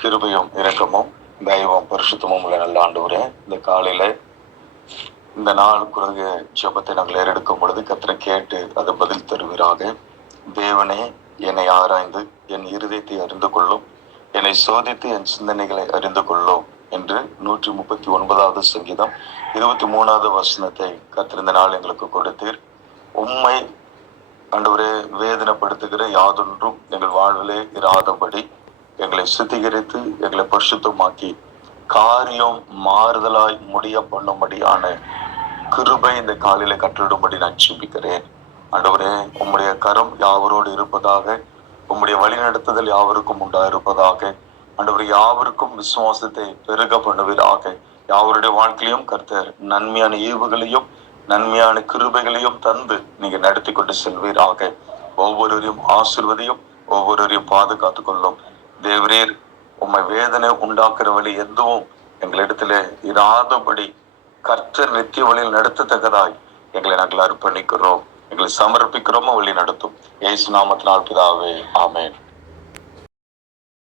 கிருபையும் இரக்கமும் தெய்வம் பரிசுத்தமும் உள்ள நல்ல ஆண்டவரே, இந்த காலையில இந்த நாள் குறுகிய ஜெபத்தை நாங்கள் ஏறெடுக்கும் பொழுது கர்த்தரை கேட்டு அதை பதில் தருவீராக. தேவனே, என்னை ஆராய்ந்து என் இருதயத்தை அறிந்து கொள்ளும், என்னை சோதித்து என் சிந்தனைகளை அறிந்து கொள்ளும் என்று 139வது சங்கீதம் 23வது வசனத்தை கர்த்தர் இந்த நாள் எங்களுக்கு கொடுத்தீர். உம்மை ஆண்டவரே வேதனைப்படுத்துகிற யாதொன்றும் எங்கள் வாழ்விலே இராதபடி எங்களை சுத்திகரித்து எங்களை பரிசுத்தமாக்கி காரியம் மாறுதலாய் முடிய பண்ணும்படியான கிருபை இந்த காலையில கட்டளிடும்படி நான் ஜெபிக்கிறேன். ஆண்டவரே, உம்முடைய கரம் யாவரோடு இருப்பதாக, உம்முடைய வழிநடத்துதல் யாவருக்கும் உண்டாயிருப்பதாக. ஆண்டவரே, யாவருக்கும் விசுவாசத்தை பெருக பண்ணுவீராக. யாவருடைய வாழ்க்கையிலும் கர்த்தர் நன்மையான ஈவுகளையும் நன்மையான கிருபைகளையும் தந்து நீங்க நடத்தி கொண்டு செல்வீராக. ஒவ்வொருவரையும் ஆசீர்வதியும், ஒவ்வொருவரையும் பாதுகாத்து கொள்ளும். தேவரீர், உம்மை வேதனை உண்டாக்குற வழி எதுவும் எங்களிடத்திலே இராதபடி கர்த்தர் நித்திய வழியில் நடத்தத்தக்கதாய் எங்களை நாங்கள் அர்ப்பணிக்கிறோம், எங்களை சமர்ப்பிக்கிறோம். வழி நடத்தும். இயேசு நாமத்தினால் பிதாவே, ஆமென்.